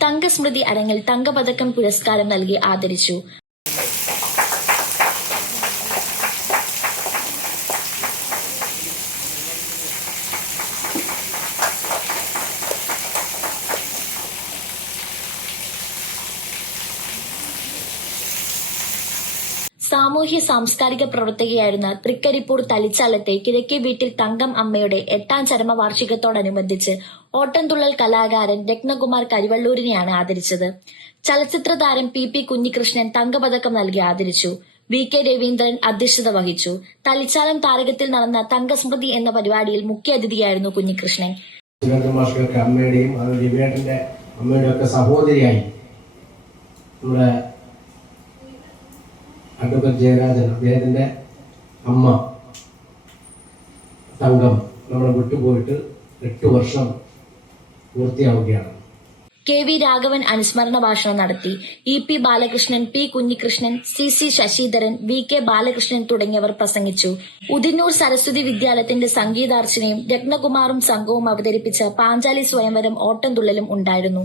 തങ്കസ്മൃതി അരങ്ങിൽ തങ്കപതക്കം പുരസ്കാരം നൽകി ആദരിച്ചു. സാമൂഹ്യ സാംസ്കാരിക പ്രവർത്തകയായിരുന്ന തൃക്കരിപ്പൂർ തളിച്ചാലത്തെ കിഴക്കേ വീട്ടിൽ തങ്കം അമ്മയുടെ എട്ടാം ചരമവാർഷികത്തോടനുബന്ധിച്ച് ഓട്ടംതുള്ളൽ കലാകാരൻ രത്നകുമാർ കരിവള്ളൂരിനെയാണ് ആദരിച്ചത്. ചലച്ചിത്ര താരം പി പി കുഞ്ഞികൃഷ്ണൻ തങ്കപതക്കം നൽകി ആദരിച്ചു. വി കെ രവീന്ദ്രൻ അധ്യക്ഷത വഹിച്ചു. തളിച്ചാലം താരകത്തിൽ നടന്ന തങ്കസ്മൃതി എന്ന പരിപാടിയിൽ മുഖ്യാതിഥിയായിരുന്നു കുഞ്ഞികൃഷ്ണൻ. അമ്മയുടെയും അമ്മയുടെയും ഒക്കെ സഹോദരിയായി. നമ്മുടെ അഡ്വക്കറ്റ് ജയരാജൻ അദ്ദേഹത്തിന്റെ അമ്മ തങ്കം നമ്മളെ വിട്ടുപോയിട്ട് എട്ട് വർഷം പൂർത്തിയാവുകയാണ്. കെ വി രാഘവൻ അനുസ്മരണ ഭാഷണം നടത്തി. E P Balakrishnan P Kunhikrishnan C C Sasidharan V K Balakrishnan തുടങ്ങിയവർ പ്രസംഗിച്ചു. ഉദിന്നൂർ സരസ്വതി വിദ്യാലയത്തിന്റെ സംഗീതാർച്ചനയും രത്നകുമാറും സംഘവും അവതരിപ്പിച്ച പാഞ്ചാലി സ്വയംവരം ഓട്ടംതുള്ളലും ഉണ്ടായിരുന്നു.